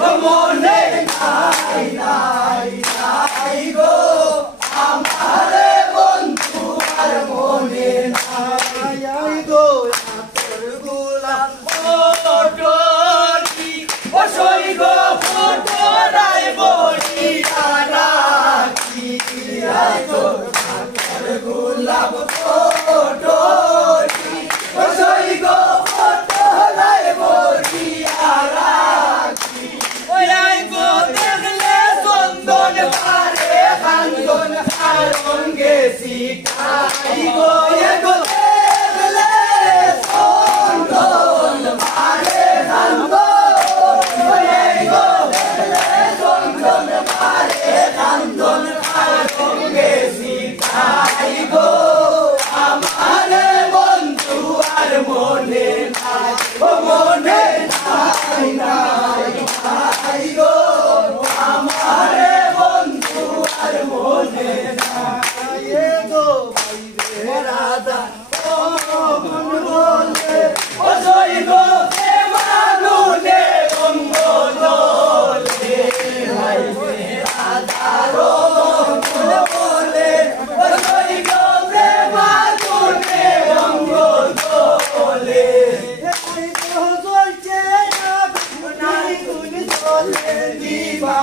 ও মনে নাই নাই নাই গো আমারে বন্ধু আর মনে নাই গো তোর গোলাপ ফটরি ও সই গো ফটরাই বলিয়া রাখি আই গো তোর গোলাপ ফটরি ও সই গো ফটরাই বলিয়া রাখি ওই আই গো দেখলে চন্দন পারে কান্দন কারণ গেছি তাই গো গো দেখলে চন্দন পারে কান্দন ওই গো দেখলে চন্দন পারে কান্দন কারণ গেছি তাই গো আমারে বন্ধু আর মনে নাই ও মনে নাই নাই নাই গো আমারে বন্ধু আর মনে নাই গো বাইরে রাধা ও মন বলে ও জয় গো হে মানুনে রঙ্গ দলে বাইরে রাধা রো মন বলে ও জয় গো হে মানুনে রঙ্গ দলে নাই গুণ চলে দিবা